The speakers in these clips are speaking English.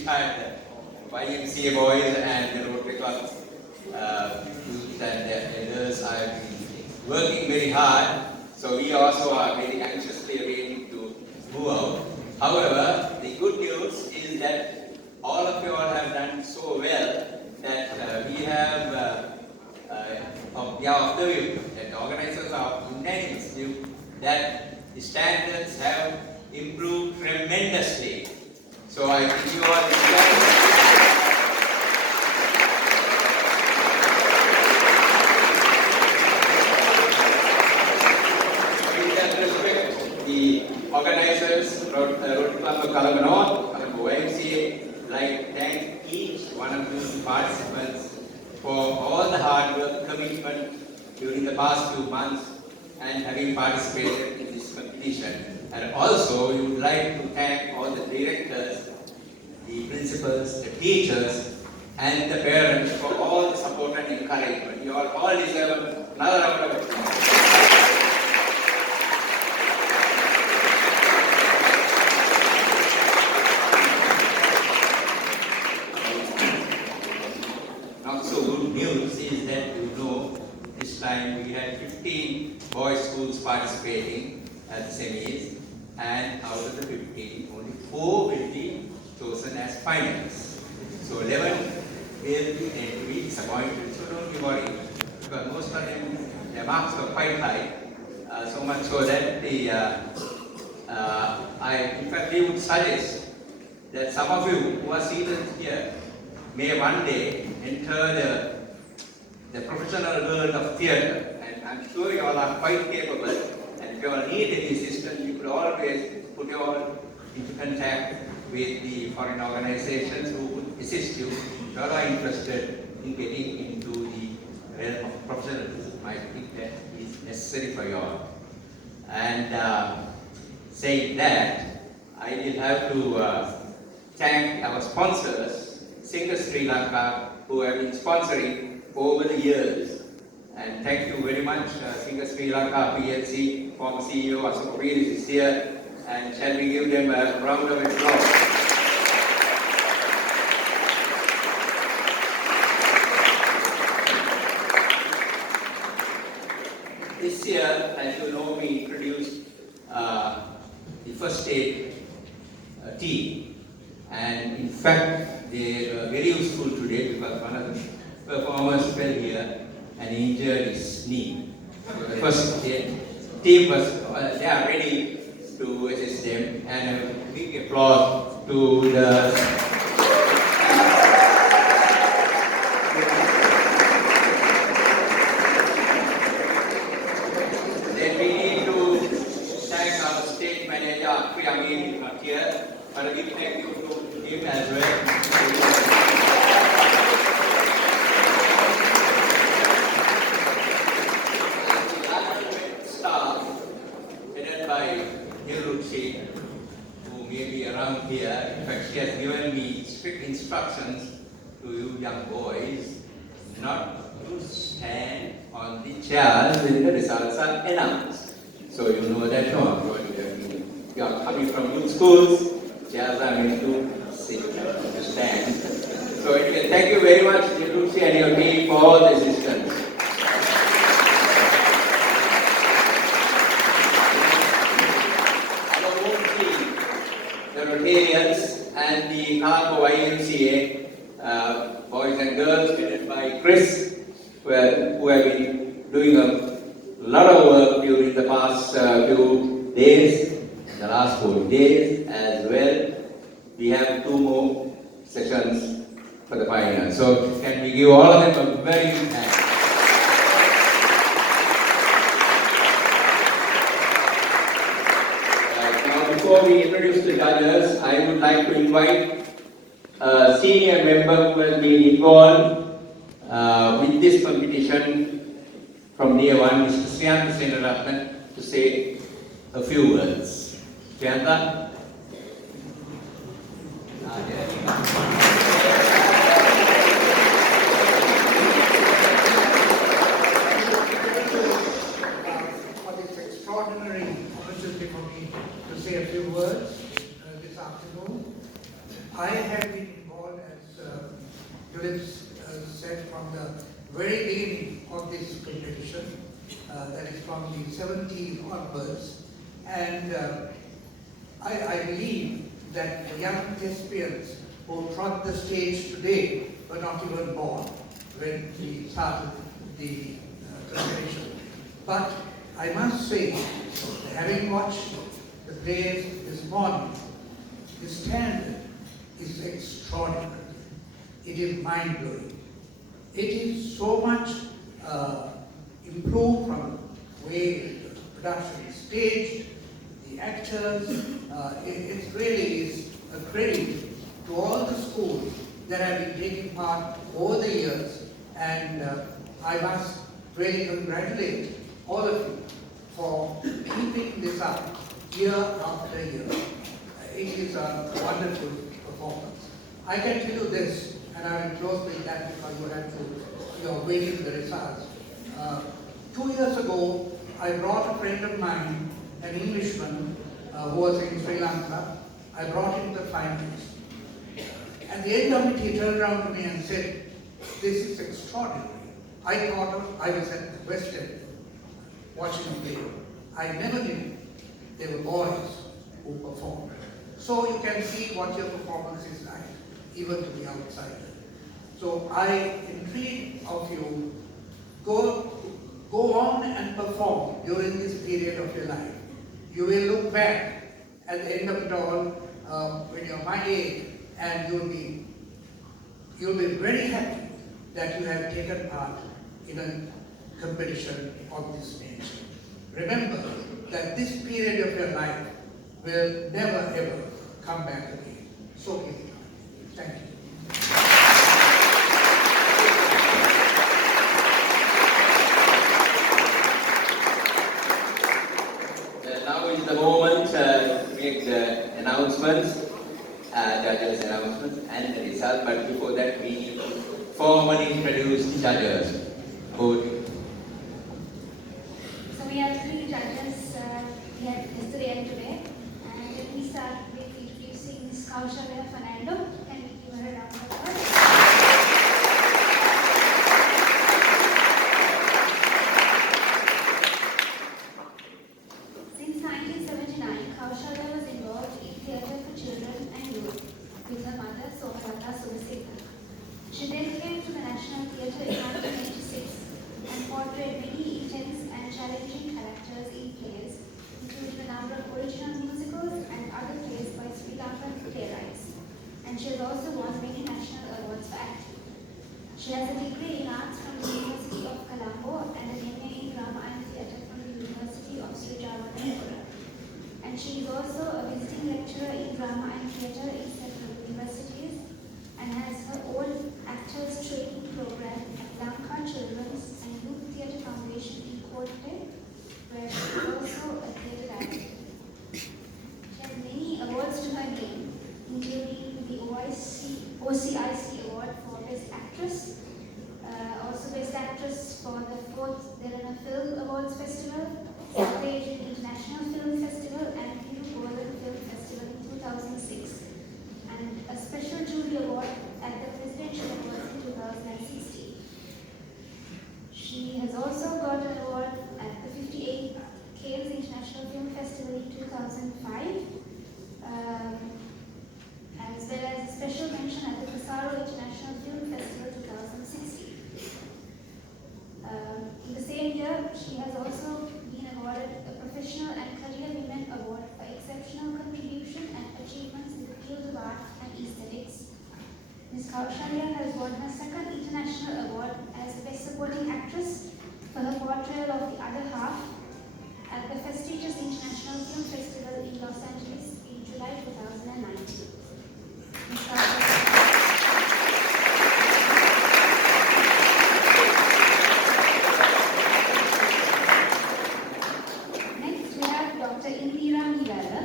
retired YMCA boys and the Rotary Club youth and the elders have been working very hard. So we also are very anxiously waiting to move out. However, the good news is that all of you all have done so well that we have of the view that the organizers are unanimous view that the standards have improved tremendously. So I think you all we can respect the organizers, Rotary Club of Colombo North, Colombo YMCA, like to thank each one of you participants for all the hard work, commitment during the past few months and having participated in this competition. And also, we would like to thank all the directors, the principals, the teachers, and the parents for all the support and encouragement. You all deserve another round of applause. Time we had 15 boys schools participating at the semis, and out of the 15, only 4 will be chosen as finalists. So 11 will tend to be disappointed. So don't be worried, because most of them, their marks were quite high, so much so that the in fact, we would suggest that some of you who are seated here may one day enter the professional world of theatre, and I'm sure you all are quite capable, and if you all need any assistance, you could always put you all into contact with the foreign organizations who could assist you if you all are interested in getting into the realm of professionalism. I think that is necessary for you all. And saying that, I will have to thank our sponsors, Singer Sri Lanka, who have been sponsoring over the years. And thank you very much, Singer Sri Lanka PLC, former CEO Asok Ferreira is here, and shall we give them a round of applause. This year, as you know, we introduced the first aid team, and in fact, they were very useful today because one of the performers fell here and injured his knee. So the first team was, they are ready to assist them, and a big applause to the then we need to thank our state manager, Amin is not here, but a big thank you to him as well. Who may be around here. In fact, she has given me strict instructions to you young boys not to stand on the chairs when the results are announced. So you know that no, you are coming from new schools, chairs are meant to sit and to stand. So anyway, thank you very much, Lucy and your team, for all the assistance. Rotarians and the Colombo YMCA boys and girls headed by Chris, who have been doing a lot of work during the past few days, the last 4 days as well. We have 2 more sessions for the final. So can we give all of them a very big hand? Before we introduce the judges, I would like to invite a senior member who has been involved with this competition from Year 1, Mr. Sriyanta Senarathan, to say a few words. Sriyanta? What is extraordinary opportunity for me to say a few words this afternoon. I have been involved, as Julep said, from the very beginning of this competition, that is from the 70s onwards. And I believe that the young thespians who trod the stage today were not even born when we started the competition. But I must say, having watched the plays this morning, the standard is extraordinary. It is mind-blowing. It is so much improved from the way the production is staged, the actors. It really is a credit to all the schools that have been taking part over the years, and I must really congratulate all of you for keeping this up year after year. It is a wonderful performance. I can tell you this, and I will close with that because you are waiting the results. 2 years ago, I brought a friend of mine, an Englishman who was in Sri Lanka. I brought him to the finals. At the end of it, he turned around to me and said, "This is extraordinary. I thought I was at the West End watching a play. I never knew there were boys who performed." So you can see what your performance is like, even to the outsider. So I entreat of you, go on and perform during this period of your life. You will look back at the end of it all when you're my age, and you'll be very happy that you have taken part in a competition of this nature. Remember that this period of your life will never ever come back again. So keep it on. Thank you. Now is the moment to make the announcements, judges' announcements and the result. But before that, we need to formally introduce the judges. Good. So we have 3 judges here yesterday and today. And let me start with introducing Ms. Kaushalya Fernando. Can we give her a round of applause? Since 1979, Kaushalya was involved in theatre for children and youth with her mother, Somalata Suvasekar. She then came to the National Theatre in 1986 and portrayed many intense and challenging characters in plays, including a number of original musicals and other plays by Sri Lankan playwrights. And she has also won many national awards for acting. She has a degree in arts from the University of Colombo and an MA in drama and theatre from the University of Sri Lanka. And she is also a visiting lecturer in drama and theatre in several universities and has her own actors training program at Lanka Children's and Youth Theatre Foundation in Kotte, where she is also a theatre director. She has many awards to her name, including the OCIC Award for Best Actress, also Best Actress for the 4th Derana Film Awards Festival, South Asian International Film Festival, and Hiru Golden Film Festival in 2006, and a Special Jury Award at the Presidential Awards in 2016. She has also got an award at the 58th Cannes International Film Festival in 2005, as well as a special mention at the Pesaro International Film Festival 2016. In the same year, she has also been awarded a Professional and Career Women Award for exceptional contribution and achievements in the field of art and aesthetics. Ms. Kaushalya has won her 2nd international award as Best Supporting Actress for her portrayal of the other half at the prestigious International Film Festival in Los Angeles in July 2019. Ms. Kaushalya. Next, we have Dr. Indira Nivela.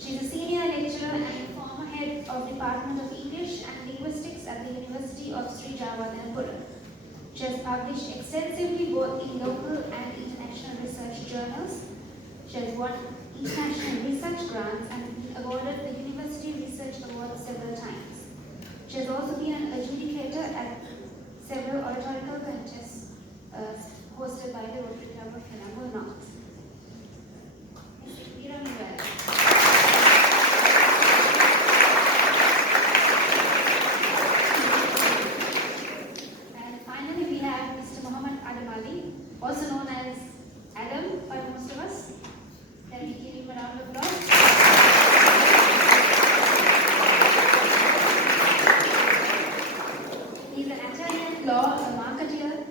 She is a senior lecturer and former head of Department of English and Linguistics at the University of Sri Lanka. She has published extensively both in local and international research journals. She has won international research grants and been awarded the University Research Research Award several times. She has also been an adjudicator at several oratorical contests hosted by the Rotary Club of Colombo North. And finally, we have Mr. Muhammad Adam Ali, also known as Adam by most of us. Let me give him a round of applause. He's an attorney at law, a marketeer,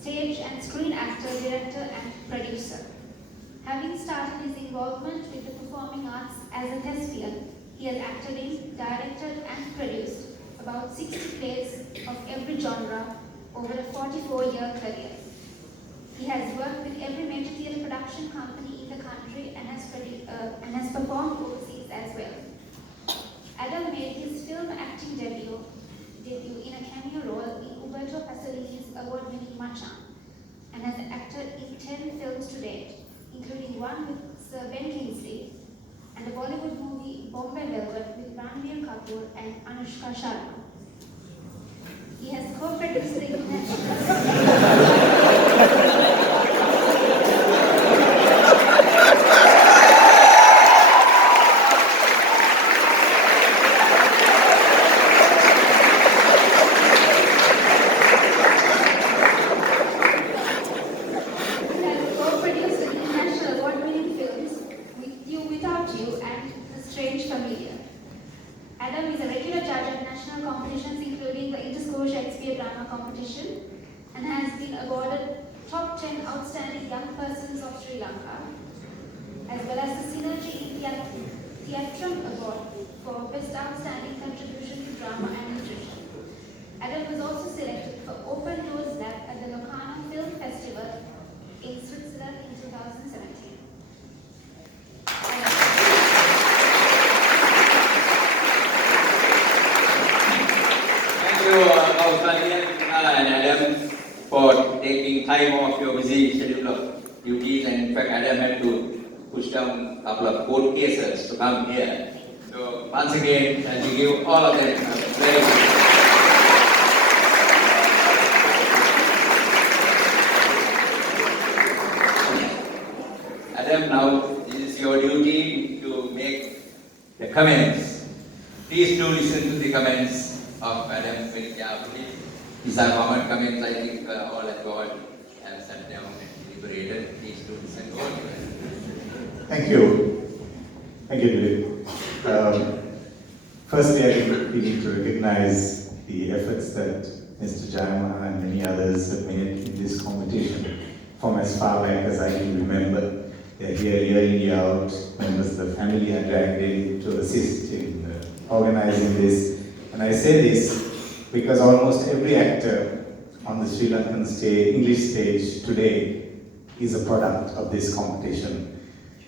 stage and screen actor, director, and producer. Having started his involvement with the performing arts as a thespian, he has acted in, directed, and produced about 60 plays of every genre over a 44-year career. He has worked with every major theatre production company in the country and has performed overseas as well. Adam made his film acting debut in a cameo role in Umberto Pasolini's award-winning Machan, and has acted in 10 films to date, including one with Sir Ben Kingsley and a Bollywood movie Bombay Velvet with Ranbir Kapoor and Anushka Sharma. He has co-produced the international award-winning films With You, Without You and The Strange Familiar. Adam is a regular judge at national competitions including the Interschool Shakespeare Drama Competition and has been awarded Top 10 Outstanding Young Persons of Sri Lanka, as well as the Synergy in Theatrum Award for Best Outstanding Contribution to Drama and Nutrition. Adam was also selected for Open Doors Lab at the Locarno Film Festival in Switzerland in 2017. Thank you, Australian and Adam, for taking time off your busy schedule of duties. And in fact, Adam had to push down a couple of court cases to come here. So once again, we give all of them a very good. Adam, now this is your duty to make the comments. Please do listen to the comments of Adam very carefully. These are common comments, I think all at God have sat down and deliberated. Please do listen to all of them. Thank you. Thank you, Dilip. Firstly, I think we need to recognize the efforts that Mr. Jayama and many others have made in this competition from as far back as I can remember. They're here year in, year out. Members of the family are dragged in to assist in organizing this. And I say this because almost every actor on the Sri Lankan English stage today is a product of this competition.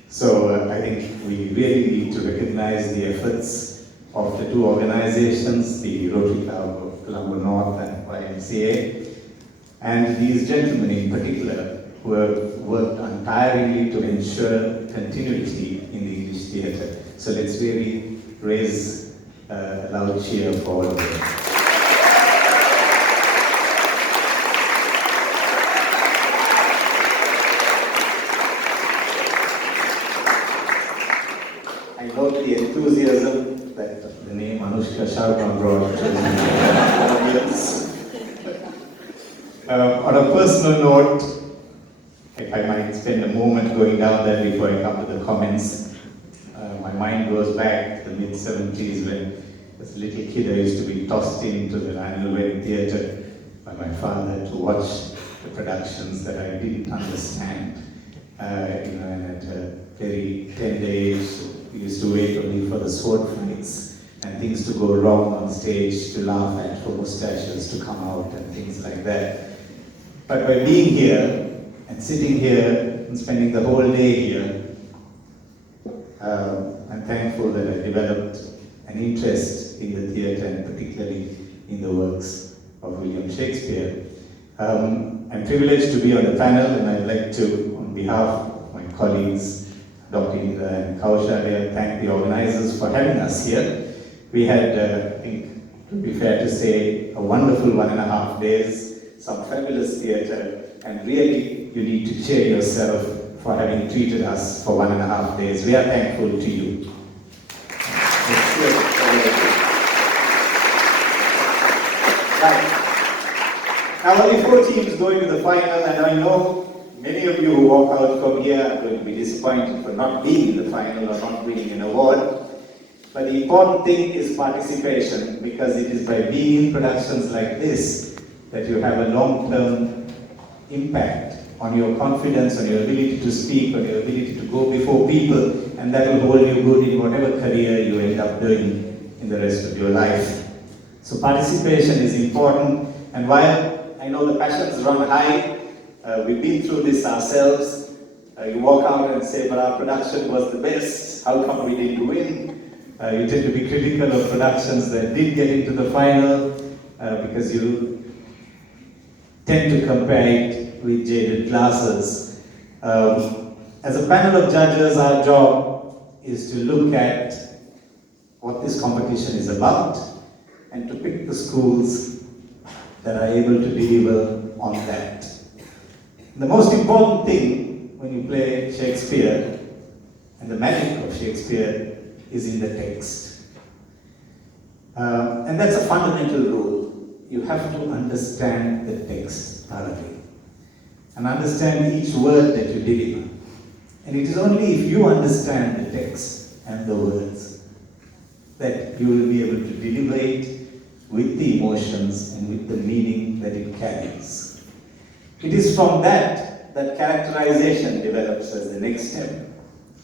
So I think we really need to recognize the efforts of the two organizations, the Rotary Club of Colombo North and YMCA, and these gentlemen in particular who have worked untiringly to ensure continuity in the English theatre. So let's really raise a loud cheer for all of them. I note the enthusiasm that the name Anushka Sharma brought to the audience. On a personal note, if I might spend a moment going down there before I come to the comments, my mind goes back to the mid-70s when, as a little kid, I used to be tossed into the annual wedding theatre by my father to watch the productions that I didn't understand. And at a very tender age, we used to wait only for the sword fights and things to go wrong on stage, to laugh at, for mustaches to come out and things like that. But by being here, and sitting here and spending the whole day here, I'm thankful that I developed an interest in the theatre and particularly in the works of William Shakespeare. I'm privileged to be on the panel, and I'd like to, on behalf of my colleagues, Dr. Indra and Kaushalya, thank the organizers for having us here. We had, I think, to be fair to say, a wonderful 1.5 days, some fabulous theatre, and really you need to cheer yourself for having treated us for 1.5 days. We are thankful to you. Right. Now only 4 teams going to the final, and I know many of you who walk out from here are going to be disappointed for not being in the final or not winning an award. But the important thing is participation, because it is by being in productions like this that you have a long-term impact on your confidence, on your ability to speak, on your ability to go before people, and that will hold you good in whatever career you end up doing in the rest of your life. So participation is important, and while I know the passions run high, we've been through this ourselves. You walk out and say, but our production was the best, how come we didn't win? You tend to be critical of productions that did get into the final because you tend to compare it with jaded glasses. As a panel of judges, our job is to look at what this competition is about and to pick the schools that are able to deliver on that. The most important thing when you play Shakespeare, and the magic of Shakespeare, is in the text. And that's a fundamental rule. You have to understand the text thoroughly and understand each word that you deliver. And it is only if you understand the text and the words that you will be able to deliver it with the emotions and with the meaning that it carries. It is from that characterization develops as the next step.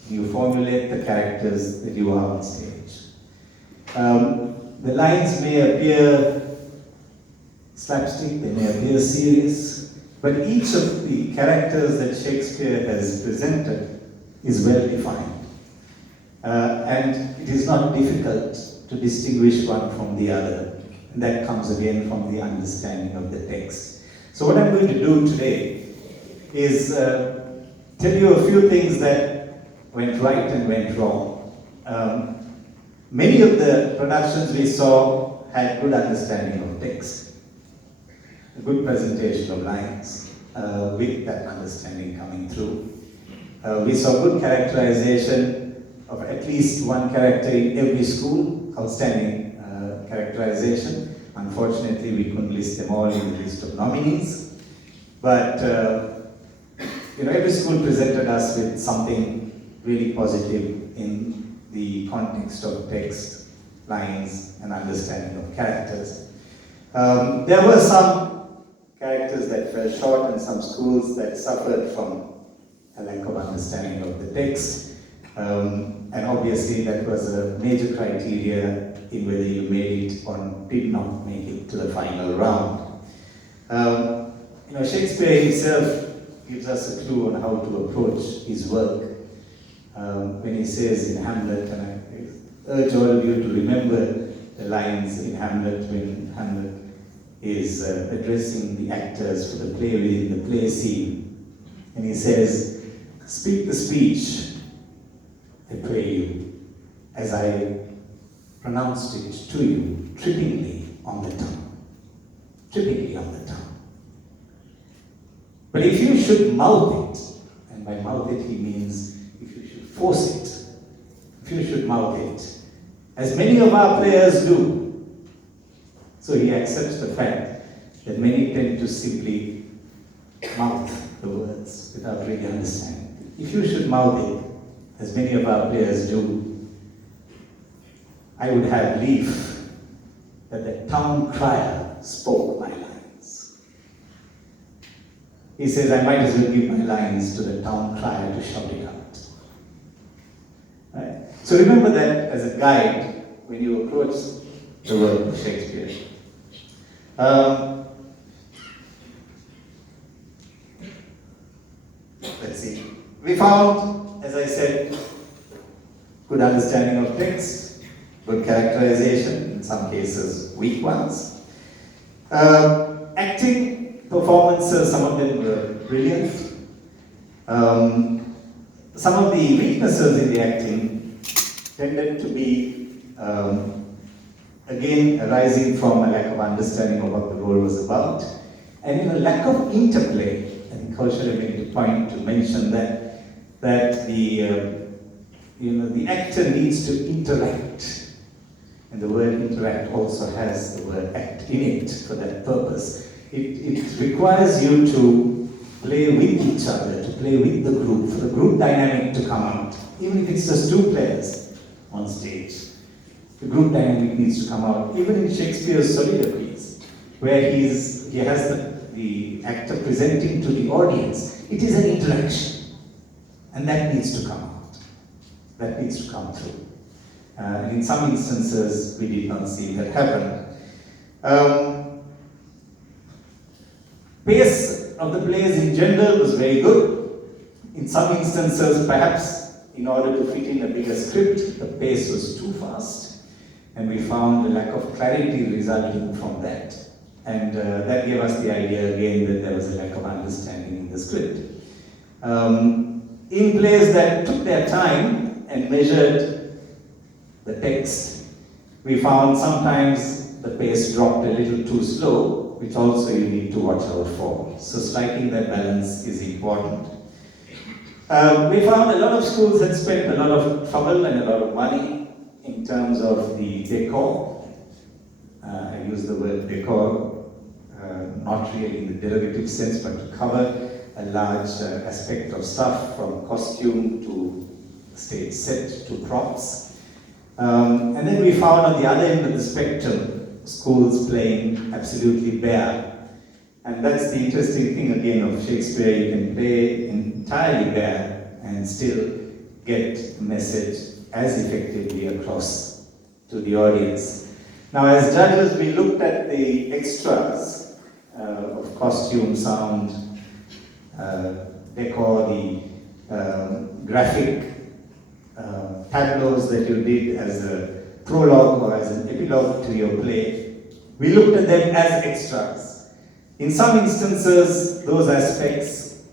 You formulate the characters that you are on stage. The lines may appear slapstick, they may appear serious, but each of the characters that Shakespeare has presented is well defined. And it is not difficult to distinguish one from the other. And that comes again from the understanding of the text. So what I'm going to do today is tell you a few things that went right and went wrong. Many of the productions we saw had good understanding of text, a good presentation of lines, with that understanding coming through. We saw good characterization of at least one character in every school, outstanding characterization. Unfortunately, we couldn't list them all in the list of nominees, but every school presented us with something really positive in the context of text, lines, and understanding of characters. There were some characters that fell short and some schools that suffered from a lack of understanding of the text. And obviously that was a major criteria in whether you made it or did not make it to the final round. Shakespeare himself gives us a clue on how to approach his work. When he says in Hamlet, and I urge all of you to remember the lines in Hamlet when Hamlet is addressing the actors for the play within the play scene. And he says, "Speak the speech, I pray you, as I pronounced it to you, trippingly on the tongue." Trippingly on the tongue. But if you should mouth it, and by mouth it he means if you should force it, if you should mouth it, as many of our players do. So he accepts the fact that many tend to simply mouth the words without really understanding. If you should mouth it, as many of our players do, I would have belief that the town crier spoke my lines. He says, I might as well give my lines to the town crier to shout it out. Right? So remember that as a guide when you approach the work of Shakespeare. Let's see. We found, as I said, good understanding of text, good characterization, in some cases weak ones. Acting performances, some of them were brilliant. Some of the weaknesses in the acting tended to be again arising from a lack of understanding of what the role was about, and a lack of interplay. I think Kaushal made a point to mention that the actor needs to interact, and the word interact also has the word act in it for that purpose. It requires you to play with each other, to play with the group, for the group dynamic to come out, even if it's just two players on stage. The group dynamic needs to come out, even in Shakespeare's soliloquies, where he has the actor presenting to the audience. It is an interaction, and that needs to come out. That needs to come through. And in some instances, we did not see that happen. Pace of the plays in general was very good. In some instances, perhaps in order to fit in a bigger script, the pace was too fast, and we found a lack of clarity resulting from that. And that gave us the idea again that there was a lack of understanding in the script. In plays that took their time and measured the text, we found sometimes the pace dropped a little too slow, which also you need to watch out for. So striking that balance is important. We found a lot of schools had spent a lot of trouble and a lot of money in terms of the decor. I use the word decor, not really in the derivative sense, but to cover a large aspect of stuff, from costume to stage set to props. And then we found on the other end of the spectrum, schools playing absolutely bare. And that's the interesting thing again of Shakespeare. You can play entirely bare and still get the message as effectively across to the audience. Now, as judges, we looked at the extras of costume, sound, decor, the graphic tableaus that you did as a prologue or as an epilogue to your play. We looked at them as extras. In some instances, those aspects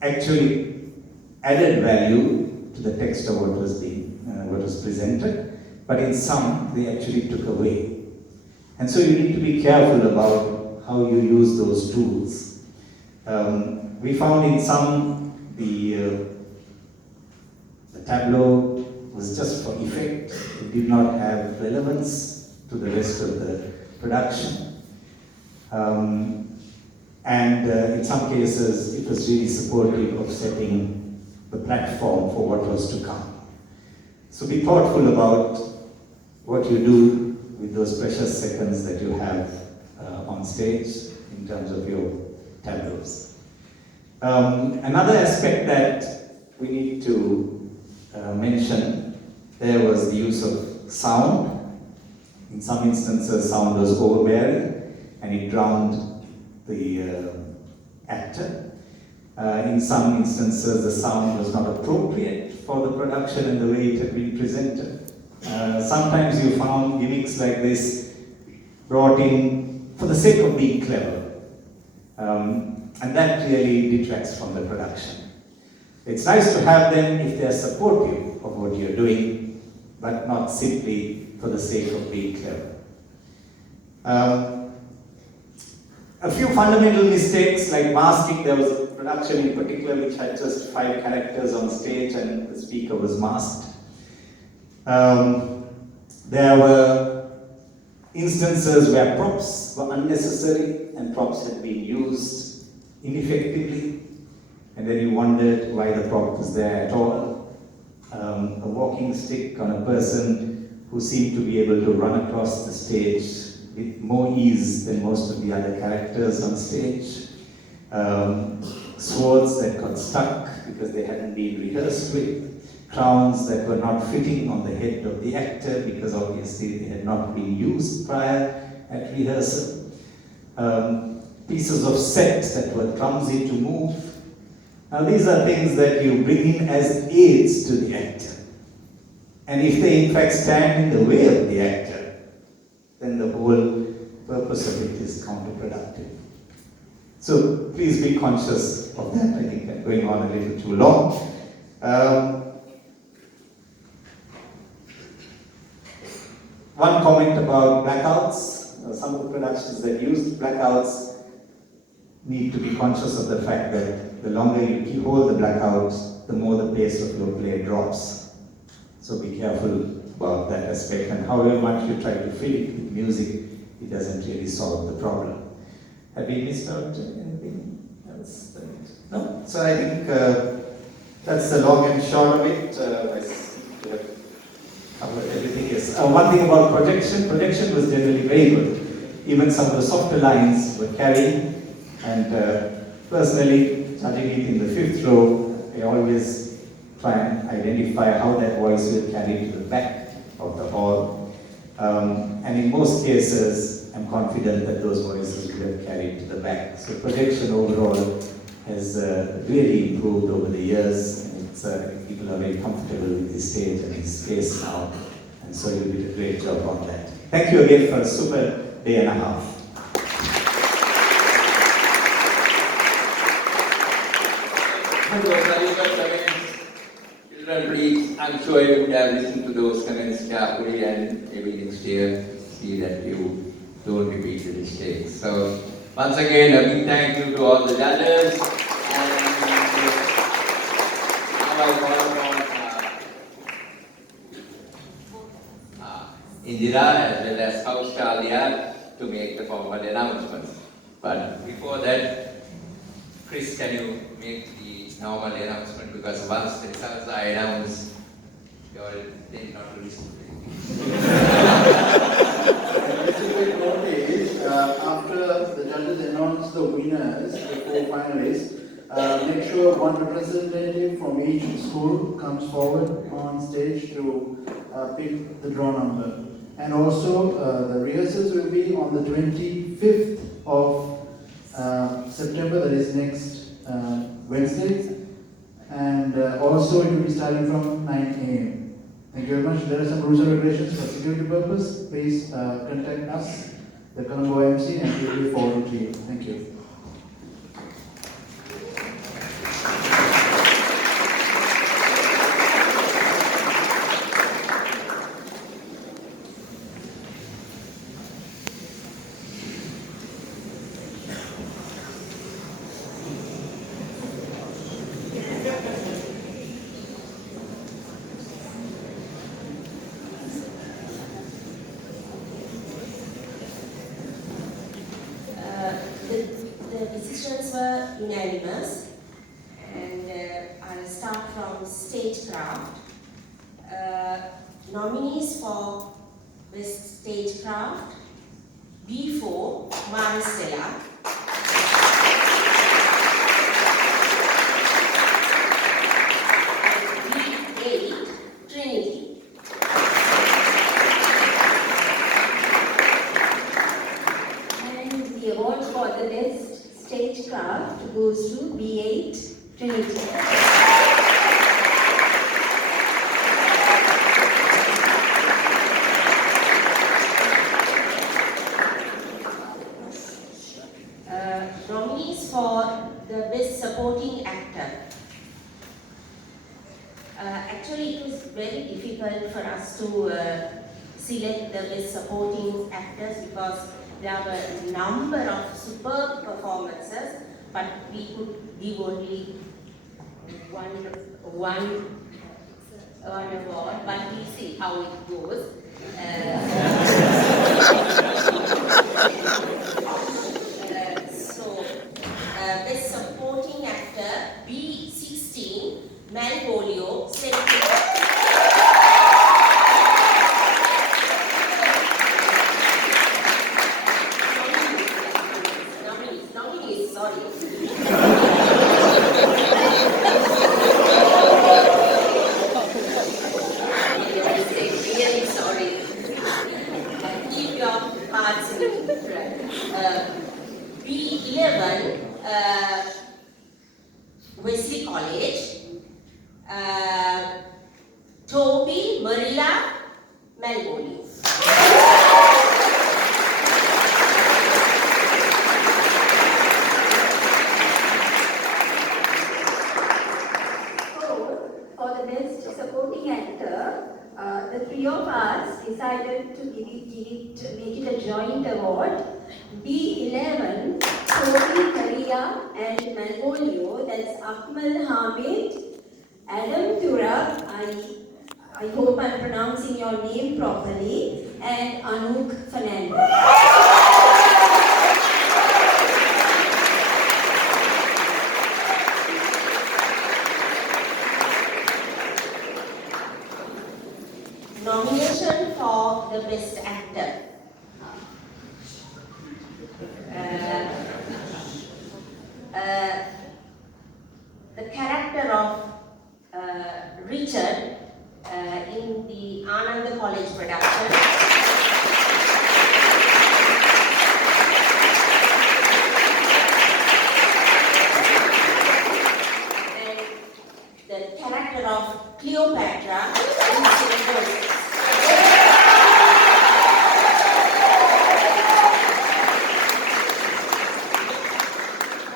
actually added value to the text of what was presented, but in some, they actually took away. And so you need to be careful about how you use those tools. We found in some, the tableau was just for effect. It did not have relevance to the rest of the production. In some cases, it was really supportive of setting the platform for what was to come. So be thoughtful about what you do with those precious seconds that you have on stage in terms of your tableaus. Another aspect that we need to mention there was the use of sound. In some instances, sound was overbearing and it drowned the actor. In some instances, the sound was not appropriate for the production and the way it had been presented. Sometimes you found gimmicks like this brought in for the sake of being clever. And that really detracts from the production. It's nice to have them if they're supportive of what you're doing, but not simply for the sake of being clever. A few fundamental mistakes like masking. There was a production in particular which had just 5 characters on stage and the speaker was masked. There were instances where props were unnecessary and props had been used ineffectively, and then you wondered why the prop was there at all. A walking stick on a person who seemed to be able to run across the stage with more ease than most of the other characters on stage. Swords that got stuck because they hadn't been rehearsed with. Crowns that were not fitting on the head of the actor because obviously they had not been used prior at rehearsal. Pieces of set that were clumsy to move. Now these are things that you bring in as aids to the actor. And if they in fact stand in the way of the actor, then the whole purpose of it is counterproductive. So please be conscious of that. I think I'm going on a little too long. One comment about blackouts. Some of the productions that used blackouts need to be conscious of the fact that the longer you hold the blackouts, the more the pace of your play drops. So be careful about that aspect, and however much you try to fill it with music, it doesn't really solve the problem. Have we missed out anything else? No? So I think that's the long and short of it. I seem to have covered everything. Yes. One thing about projection was generally very good. Even some of the softer lines were carried, and personally, judging it in the fifth row, I always try and identify how that voice will carry to the back of the hall. And in most cases, I'm confident that those voices will have carried to the back. So projection overall has really improved over the years, and it's, people are very comfortable with this stage and this space now, and so you did a great job on that. Thank you again for a super day and a half. Children, please, I'm sure you would have listened to those comments carefully, and maybe next year see that you don't repeat the mistakes. So, once again, a big thank you to all the judges. And now I call upon Indira as well as Kaustalia to make the formal announcements. But before that, Chris, can you make the normal announcement, because once the results are announced, you all tend not to listen to it. After the judges announce the winners, the four finalists, make sure one representative from each school comes forward on stage to pick the draw number. And also, the rehearsals will be on the 25th of September, that is next Wednesday, and also it will be starting from 9 a.m. Thank you very much. There are some rules and regulations for security purpose. Please contact us, the Colombo MC, and we will be forwarded to you. Thank you. The decisions were unanimous, and I'll start from stagecraft. Nominees for Best Stagecraft: B4, Maristella; B8, Trinity; the award for the best stagecraft goes to B8 Trinity. Nominees for the best supporting actor. Actually, it was very difficult for us to select the best supporting actors because there were a number of superb performances, but we could give only one award, but we'll see how it goes. Best supporting actor, B16, Malvolio, nominees, sorry. Really sorry. Keep your hearts in it. B11, Wesley College, Toby, Marilla, Malvolio. For the best supporting actor, the three of us decided to give award, B11, Ferreira and Malvolio, that's Akmal Hamid, Adam Tura, I hope I'm pronouncing your name properly, and Anouk Fernandez. Nomination for the Best Actor. The character of Richard in the Ananda College production. And the character of Cleopatra in St. Joseph.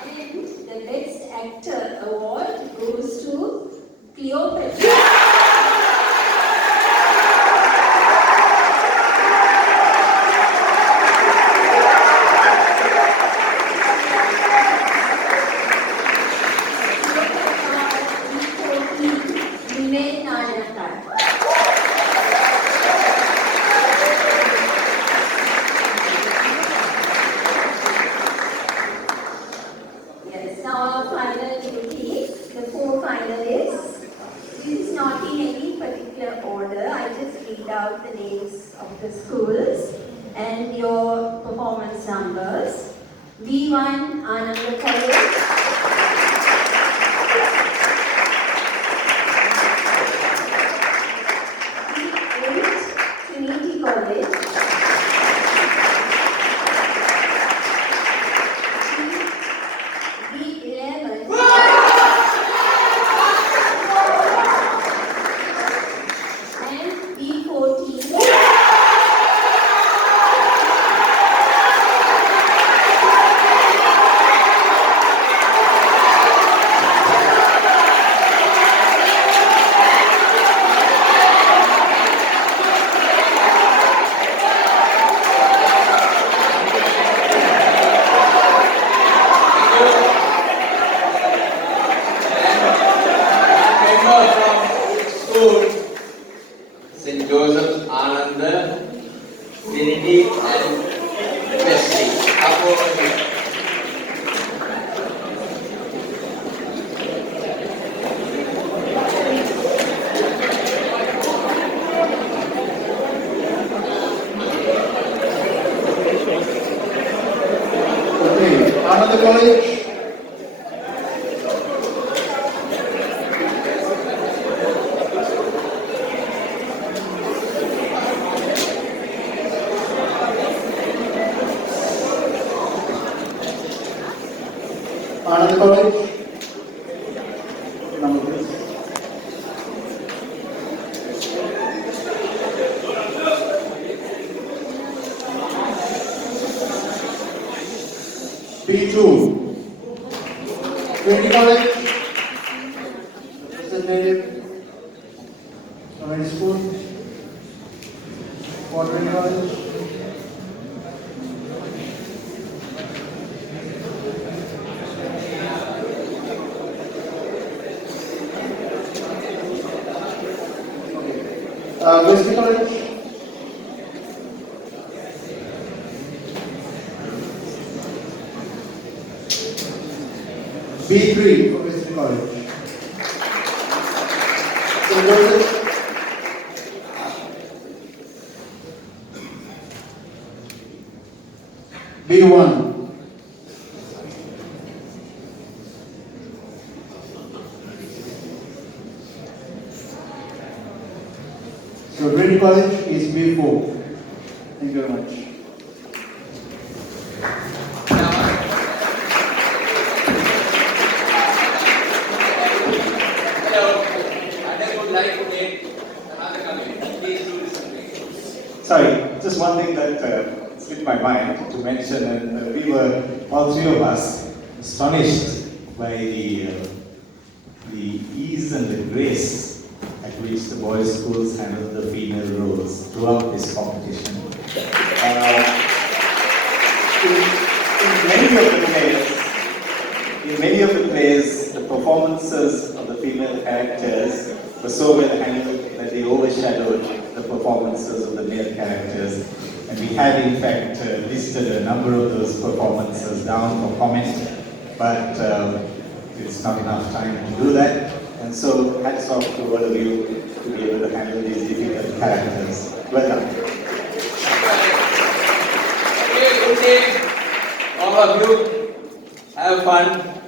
And the Best Actor award goes to Cleopatra. Yes, now our final duty, the four finalists. This is not in any particular order. I just read out the names of the schools and your performance numbers. B1, Ananda College. B8, Trinity College. B11. And B14. Member from school, St. Joseph's, Ananda, Trinity, and Wesley. Up over here. Okay, Ananda College. Ananda College. Number please. B2. Trinity College. Representative. Community School. For Trinity College. Wesley College. B3 for Wesley College. St. Joseph. B1. So Trinity College is B4. Thank you very much. Hello, I would like to make another comment. Please do listen to me. Sorry, just one thing that slipped my mind to mention, and we were, all three of us, astonished by the ease and the grace at which the boys' schools handled the female roles throughout this competition. in many of the plays, the performances of the female characters were so well handled that they overshadowed the performances of the male characters. And we had in fact listed a number of those performances down for comment, but it's not enough time to do that. And so hats off to all of you to be able to handle these difficult characters. Well done. Okay, good day. All of you, have fun.